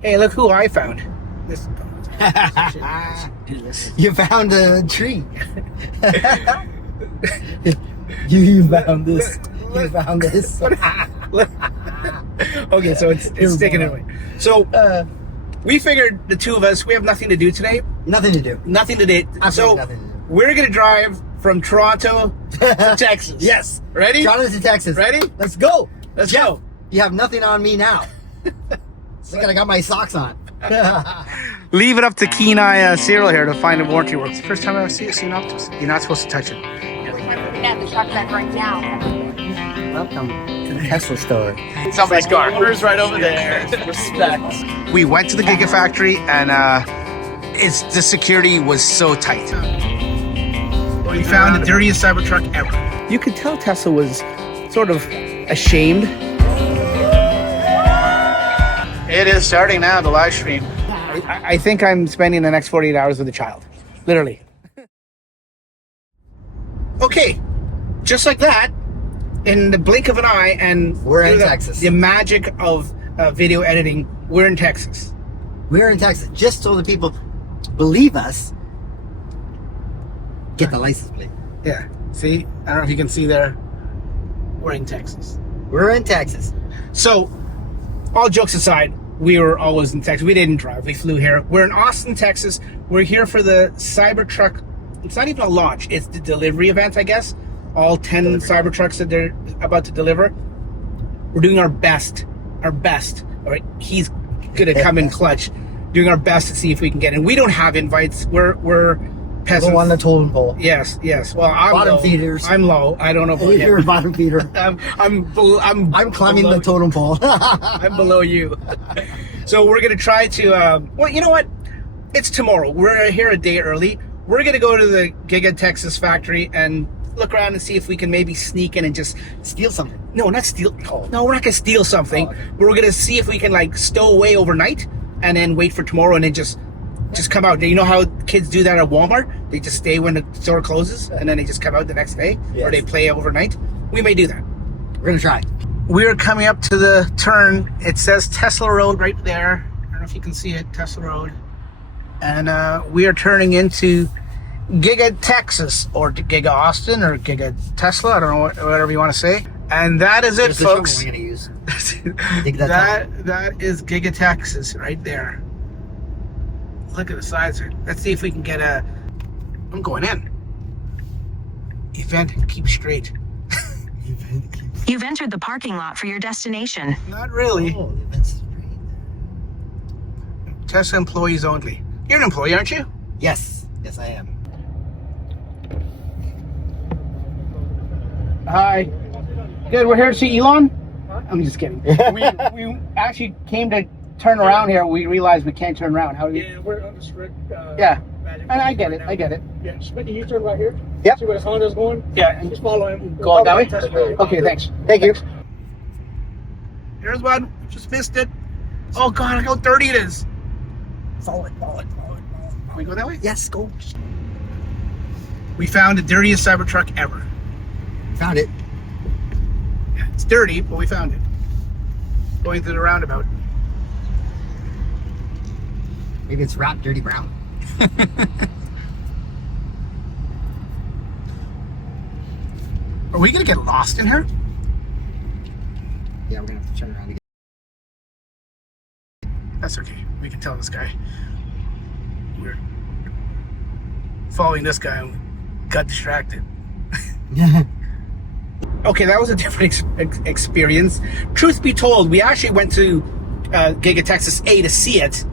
Hey, look who I found. This. You found a tree. you found this. You found this. Okay, so it's sticking away. So we figured the two of us, we have nothing to do today. Nothing to do. Nothing to do. So nothing to do. we're gonna drive from Toronto to Texas. Yes. Ready? Toronto to Texas. Ready? Let's go. Let's go. You have nothing on me now. Look, I got my socks on. Leave it up to Keen Eye Cyril here to find if warranty works. First time I ever see a Optus. You're not supposed to touch it. At the shotgun right now. Welcome to the Tesla store. Somebody's car. Cars right over there. Respect. We went to the Gigafactory and the security was so tight. We found the dirtiest Cybertruck ever. You could tell Tesla was sort of ashamed. It is starting now, the live stream. I think I'm spending the next 48 hours with a child. Literally. Okay, just like that, in the blink of an eye, and we're in Texas. The magic of video editing, we're in Texas. We're in Texas, just so the people believe us. Get the license plate. Yeah, see? I don't know if you can see there. We're in Texas. We're in Texas. So, all jokes aside, we were always in Texas. We didn't drive, we flew here. We're in Austin, Texas. We're here for the Cybertruck. It's not even a launch, it's the delivery event, I guess. All 10 Cybertrucks that they're about to deliver. We're doing our best. All right, he's gonna come in clutch. Doing our best to see if we can get in. We don't have invites. We're peasants. Go on the totem pole. Yes. Well, I'm bottom low. feeders. I'm low. I don't know about you. You're a bottom feeder. I'm climbing below, the totem pole. I'm below you. So we're gonna try to. Well, you know what? It's tomorrow. We're here a day early. We're gonna go to the Giga Texas factory and look around and see if we can maybe sneak in and just Steal something. no, not steal. No, we're not gonna steal something. We're gonna see if we can like stow away overnight and then wait for tomorrow and then just come out. You know how kids do that at Walmart? They just stay when the store closes and then they just come out the next day, or they play overnight. We may do that. We're gonna try. We're coming up to the turn. It says Tesla Road right there. I don't know if you can see it, Tesla Road. And we are turning into Giga Texas, or Giga Austin, or Giga Tesla. I don't know, whatever you want to say. And that is it, folks. We're gonna use. that is Giga Texas right there. Look at the size of it. Let's see if we can get a. I'm going in. Event, keep straight. You've entered the parking lot for your destination. Not really. Oh, the event's straight. Tesla employees only. You're an employee, aren't you? Yes, I am. Hi. Good, we're here to see Elon? I'm just kidding. we actually came to turn around here. We realized we can't turn around. How do we? Yeah, we're under strict. Yeah, and I get it. Yeah, just make a U-turn right here. Yep. See where the Honda's going? Yeah. Just follow him. Go on that way? Tesla. Okay, thanks. Thank you. Here's one. Just missed it. Oh, God, how dirty it is. Follow it. Can we go that way? Yes, go. We found the dirtiest Cybertruck ever. Found it. Yeah, it's dirty, but we found it. Going through the roundabout. Maybe it's wrapped dirty brown. Are we going to get lost in here? Yeah, we're gonna have to turn around again. That's okay. We can tell this guy. We're following this guy and we got distracted. Okay, that was a different experience. Truth be told, we actually went to Giga Texas A to see it,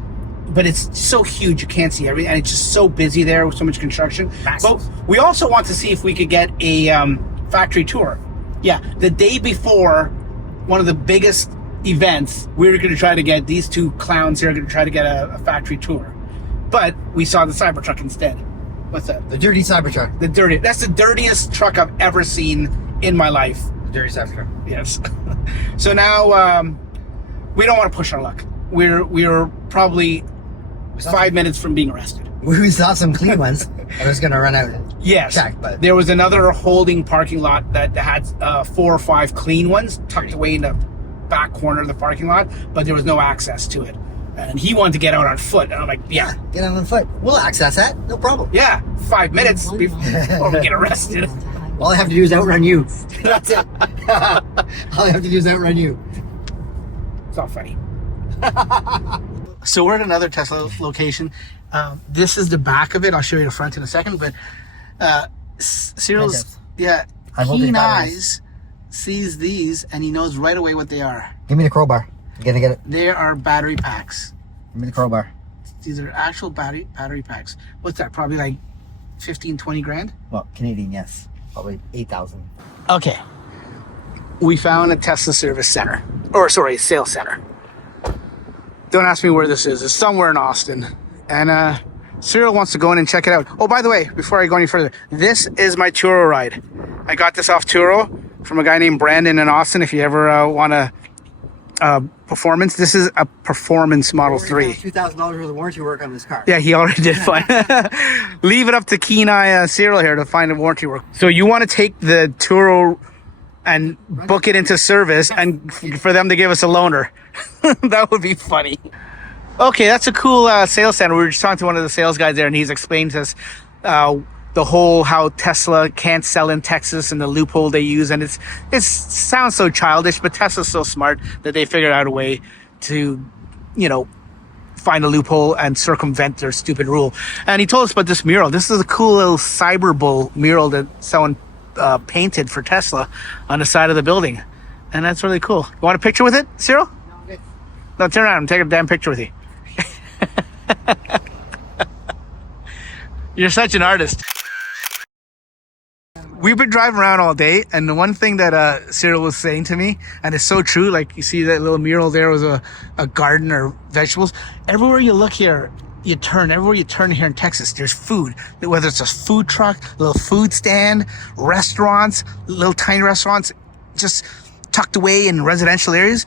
but it's so huge you can't see everything, and it's just so busy there with so much construction. Massive. But we also want to see if we could get a factory tour. Yeah, the day before one of the biggest events, we were going to try to get these two clowns here, going to try to get a factory tour. But we saw the Cybertruck instead. What's that? The dirty Cybertruck. That's the dirtiest truck I've ever seen in my life. The dirty Cybertruck. Yes. So now we don't want to push our luck. We're probably 5 minutes from being arrested. We saw some clean ones. I was gonna run out and yes, check, but there was another holding parking lot that had 4 or 5 clean ones tucked away in the back corner of the parking lot, but there was no access to it. And he wanted to get out on foot. And I'm like, yeah, Get out on foot. We'll access that. No problem. yeah, 5 minutes before we get arrested. All I have to do is outrun you. That's it. All I have to do is outrun you. It's all funny. So we're at another Tesla location. This is the back of it. I'll show you the front in a second. But Cyril's, High voltage keen batteries. eyes sees these and he knows right away what they are. Give me the crowbar. You gotta get it. They are battery packs. Give me the crowbar. These are actual battery packs. What's that? Probably like 15, 20 grand? Well, Canadian, yes. Probably 8,000. Okay. We found a Tesla service center. Or sorry, sales center. Don't ask me where this is. It's somewhere in Austin. And Cyril wants to go in and check it out. Oh, by the way, before I go any further, this is my Turo ride. I got this off Turo from a guy named Brandon in Austin. If you ever want to performance, this is a performance Model 3. $2,000 worth of warranty work on this car. Yeah, he already did fine. Leave it up to keen eye Cyril here to find the warranty work. So you want to take the Turo and book it into service and for them to give us a loaner. That would be funny. Okay, that's a cool sales center. We were just talking to one of the sales guys there and he's explained to us the whole how Tesla can't sell in Texas and the loophole they use. And it sounds so childish, but Tesla's so smart that they figured out a way to, you know, find a loophole and circumvent their stupid rule. And he told us about this mural. This is a cool little Cyberbull mural that someone painted for Tesla on the side of the building. And that's really cool. You want a picture with it, Cyril? No, turn around and take a damn picture with you. You're such an artist. We've been driving around all day, and the one thing that Cyril was saying to me, and it's so true, like you see that little mural there was a garden or vegetables. Everywhere you look here, everywhere you turn here in Texas, there's food. Whether it's a food truck, a little food stand, restaurants, little tiny restaurants, just tucked away in residential areas.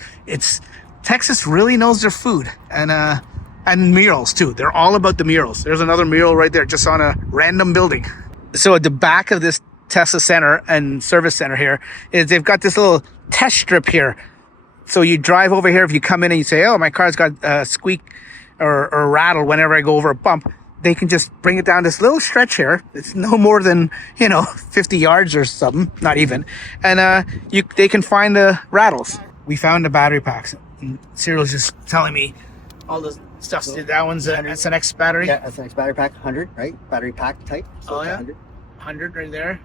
Texas really knows their food, and murals too. They're all about the murals. There's another mural right there, just on a random building. So at the back of this Tesla center and service center here is they've got this little test strip here. So you drive over here, if you come in and you say, oh, my car's got a squeak or rattle whenever I go over a bump, they can just bring it down this little stretch here. It's no more than, 50 yards or something, not even. And they can find the rattles. We found the battery packs. And Cyril's just telling me all the stuff. That one's an SNX battery. Yeah, SNX battery pack, 100, right? Battery pack type. So Oh, yeah. 100. 100 right there.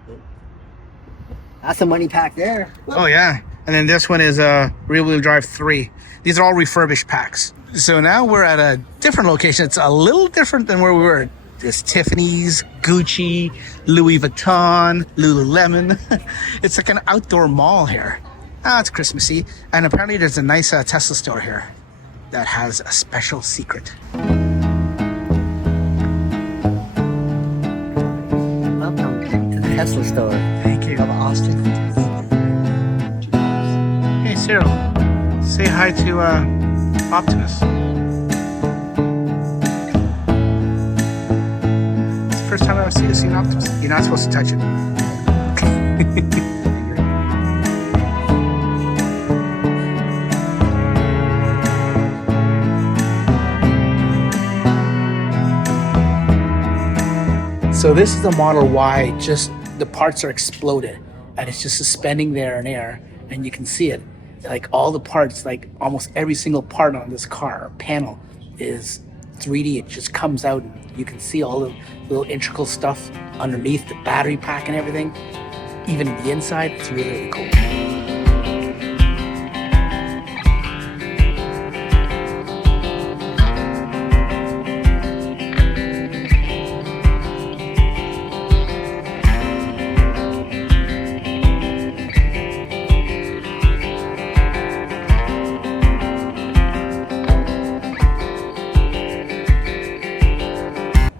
That's a money pack there. Oh, yeah. And then this one is a rear-wheel drive 3. These are all refurbished packs. So now we're at a different location. It's a little different than where we were. There's Tiffany's, Gucci, Louis Vuitton, Lululemon. It's like an outdoor mall here. It's Christmassy. And apparently there's a nice Tesla store here that has a special secret. Welcome to the Tesla store. Thank you. Of Austin. Hey, Cyril. Say hi to Optimus. It's the first time I've ever seen Optimus. You're not supposed to touch it. So this is the Model Y, just the parts are exploded and it's just suspending there in air and you can see it. Like all the parts, like almost every single part on this car or panel is 3D. It just comes out and you can see all the little integral stuff underneath the battery pack and everything. Even the inside, it's really, really cool.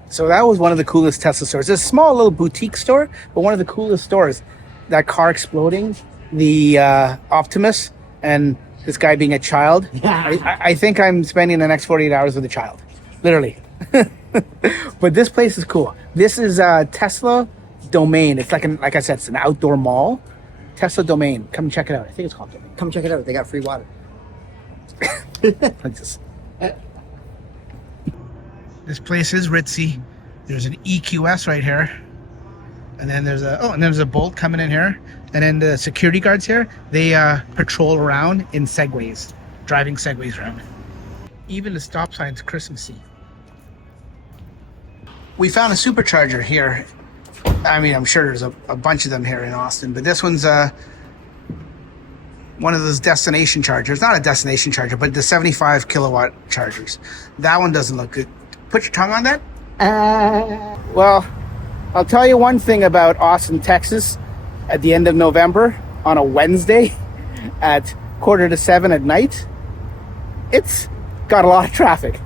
So that was one of the coolest Tesla stores. It's a small little boutique store, but one of the coolest stores. That car exploding, the Optimus, and this guy being a child. I think I'm spending the next 48 hours with a child, literally. But this place is cool. This is Tesla Domain. It's like I said, it's an outdoor mall. Tesla Domain. Come check it out. I think it's called Domain. Come check it out. They got free water. Like this. This place is ritzy. There's an EQS right here. And then there's a Bolt coming in here. And then the security guards here, they patrol around in Segways, driving Segways around. Even the stop sign's Christmassy. We found a supercharger here. I mean, I'm sure there's a bunch of them here in Austin, but this one's one of those destination chargers. Not a destination charger, but the 75 kilowatt chargers. That one doesn't look good. Put your tongue on that? Well, I'll tell you one thing about Austin, Texas at the end of November on a Wednesday at 6:45 at night. It's got a lot of traffic.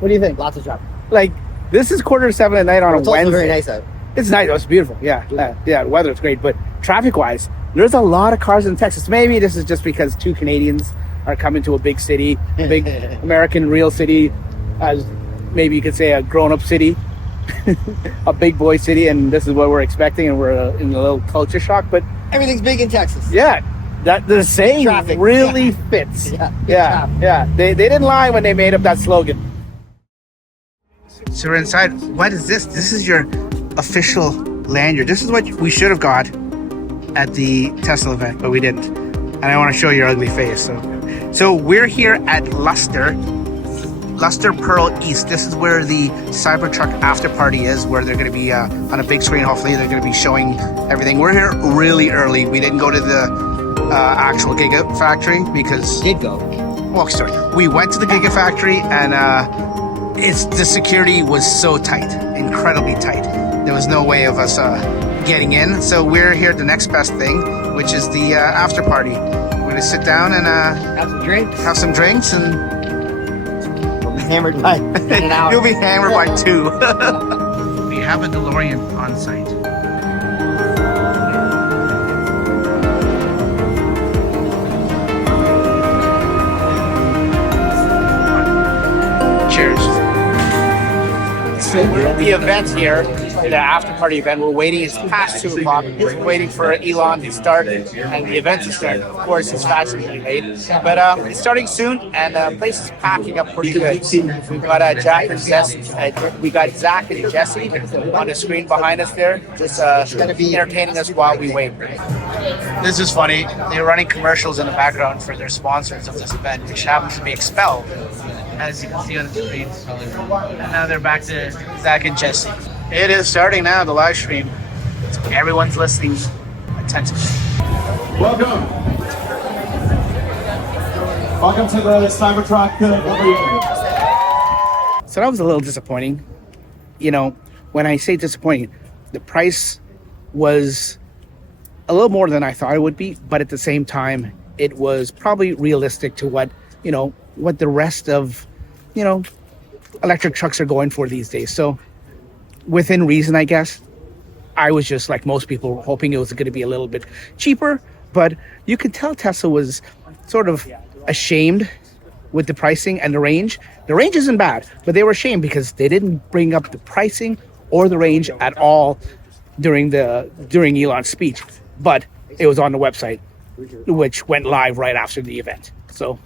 What do you think? Lots of traffic. Like, this is 6:45 at night on a It's Wednesday. also very nice out. It's nice. It's beautiful. Yeah. The weather is great. But traffic-wise, there's a lot of cars in Texas. Maybe this is just because 2 Canadians are coming to a big city, a big American real city, as maybe you could say a grown-up city, a big boy city, and this is what we're expecting, and we're in a little culture shock. But Everything's big in Texas. yeah, that the saying Traffic. really fits. Yeah. They didn't lie when they made up that slogan. So we're inside. What is this? This is your official lanyard. This is what we should have got at the Tesla event, but we didn't. And I want to show your ugly face. So we're here at Luster Pearl East. This is where the Cybertruck after party is, where they're going to be on a big screen. Hopefully they're going to be showing everything. We're here really early. We didn't go to the actual Giga factory because Did go. well, sorry, we went to the Giga factory, and the security was so tight, incredibly tight. There was no way of us getting in. So we're here at the next best thing, which is the after party. We're gonna sit down and Have some drinks. and We'll be hammered by in an hour. you'll be hammered by 2. We have a DeLorean on site. Cheers. So we're at the event here, the after party event. We're waiting. It's past 2 o'clock. We're waiting for Elon to start and the event to start. Of course, it's fashionably late, but it's starting soon, and the place is packing up pretty good. We've got Jack and Jesse. We got Zach and Jesse on the screen behind us there, just going to be entertaining us while we wait. This is funny. They're running commercials in the background for their sponsors of this event, which happens to be Expel, as you can see on the screen. And now they're back to Zach and Jesse. It is starting now, the live stream. Everyone's listening attentively. Welcome. Welcome to the Cybertruck. So that was a little disappointing. You know, when I say disappointing, the price was a little more than I thought it would be, but at the same time, it was probably realistic to what the rest of, electric trucks are going for these days. So within reason, I guess. I was just like most people hoping it was going to be a little bit cheaper, but you could tell Tesla was sort of ashamed with the pricing and the range. The range isn't bad, but they were ashamed because they didn't bring up the pricing or the range at all during Elon's speech, but it was on the website, which went live right after the event. So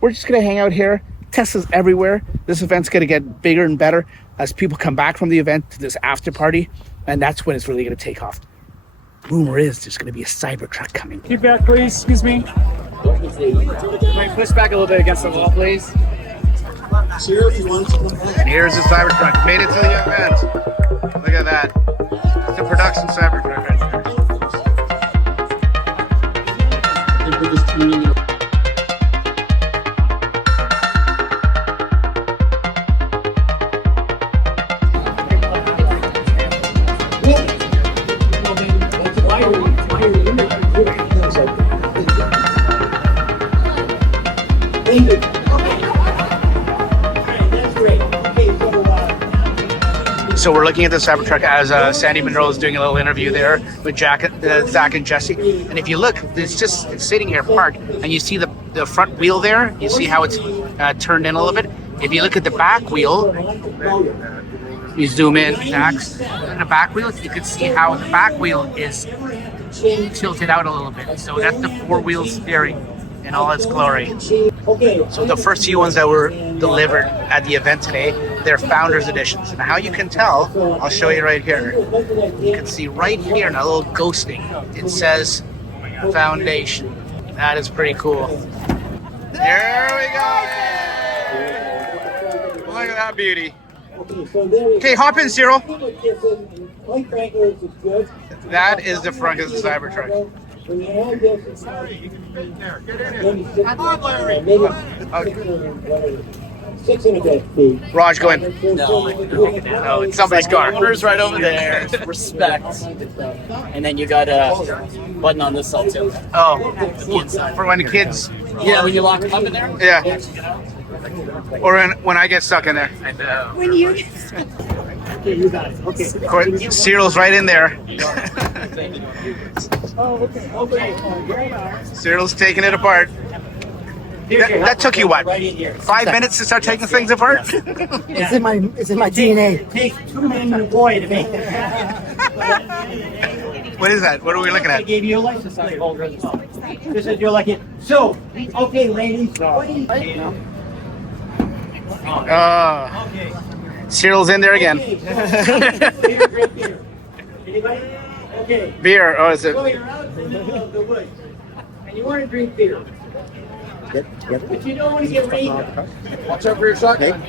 we're just going to hang out here. Tesla's everywhere. This event's going to get bigger and better as people come back from the event to this after party, and that's when it's really going to take off. Rumor is there's going to be a Cybertruck coming. Keep back, please. Excuse me. Might push back a little bit against the wall, please. And here's the Cybertruck. Made it to the event. Look at that. It's a production Cybertruck right there. So we're looking at the Cybertruck as Sandy Monroe is doing a little interview there with Zach and Jesse. And if you look, it's sitting here parked, and you see the front wheel there. You see how it's turned in a little bit. If you look at the back wheel, you zoom in, Dax, and the back wheel, you can see how the back wheel is tilted out a little bit. So that's the 4-wheel steering. in all its glory. So the first few ones that were delivered at the event today, they're Founders Editions. And how you can tell, I'll show you right here. You can see right here in a little ghosting, it says Foundation. That is pretty cool. There we go! Look at that beauty. Okay, hop in, Cyril. That is the front of the Cybertruck. Okay. Raj, go in. No, it's somebody's car. Owner's right over there. Respect. And then you got a button on this side too. Oh, for when the kids. Yeah, when you lock them up in there. Yeah. Or when I get stuck in there. I know. When you Of course, Cyril's right in there. Cyril's taking it apart. That took you what? 5 minutes to start taking things apart? It's in my DNA. Take 2 minutes boy to make it. What is that? What are we looking I at? gave you a license holder as well. This is your lucky. So, okay, ladies. Cyril's in there again. Beer, drink beer. Anybody? Okay. Beer. Oh, is it? So you're out in the middle of the woods, and you want to drink beer, but you don't want to get rained on. Watch out for your shotgun.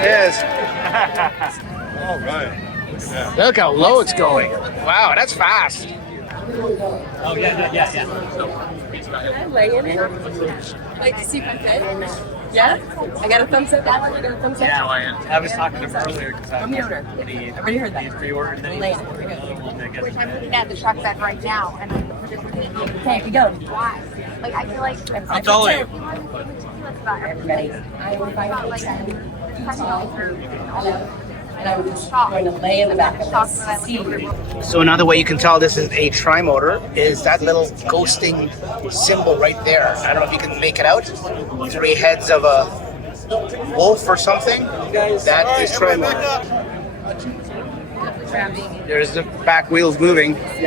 Yes. All right. Look how low it's going. Wow, that's fast. Oh yeah. I'm laying it. Like to see my face. Yeah? I got a thumbs up. That one, I got a thumbs up. Yeah, I was talking to him earlier because I'm the owner. I already heard that. pre-ordered the Laying it. Which I'm looking at the truck bed right now, and okay, we go. Why? Like I feel like How tall are you? about everybody. I would find like and I was just going to lay in the back of the seat. So another way you can tell this is a tri-motor is that little ghosting symbol right there. I don't know if you can make it out. 3 heads of a wolf or something. That is tri-motor. There's the back wheels moving. Good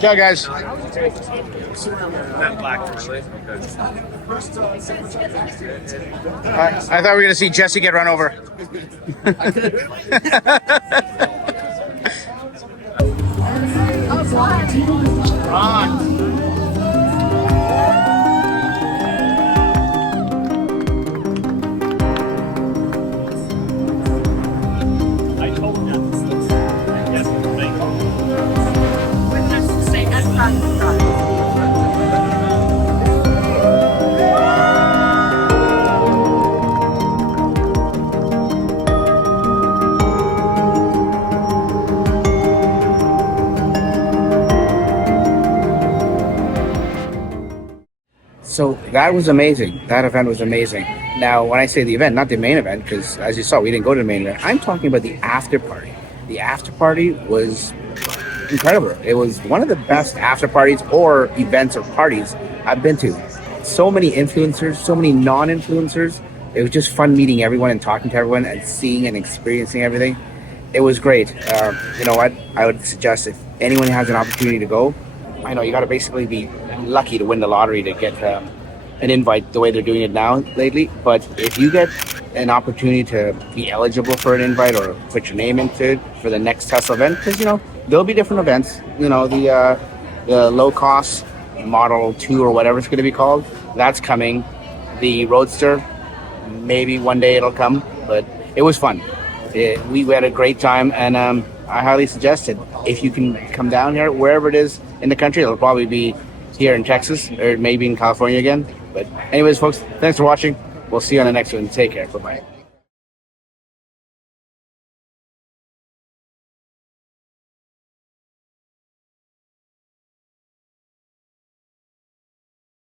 job, guys. I thought we were going to see Jesse get run over. So that was amazing. That event was amazing. Now, when I say the event, not the main event, because as you saw, we didn't go to the main event. I'm talking about the after party. The after party was incredible. It was one of the best after parties or events or parties I've been to. So many influencers, so many non-influencers. It was just fun meeting everyone and talking to everyone and seeing and experiencing everything. It was great. You know what? I would suggest if anyone has an opportunity to go, I know you got to basically be lucky to win the lottery to get an invite the way they're doing it now lately. But if you get an opportunity to be eligible for an invite or put your name into it for the next Tesla event, because you know there'll be different events. You know the low cost Model 2 or whatever it's going to be called, that's coming. The Roadster, maybe one day it'll come. But it was fun. We had a great time, and I highly suggest it. If you can come down here, wherever it is in the country, it'll probably be here in Texas or maybe in California again. But anyways, folks, thanks for watching. We'll see you on the next one. Take care. Bye-bye.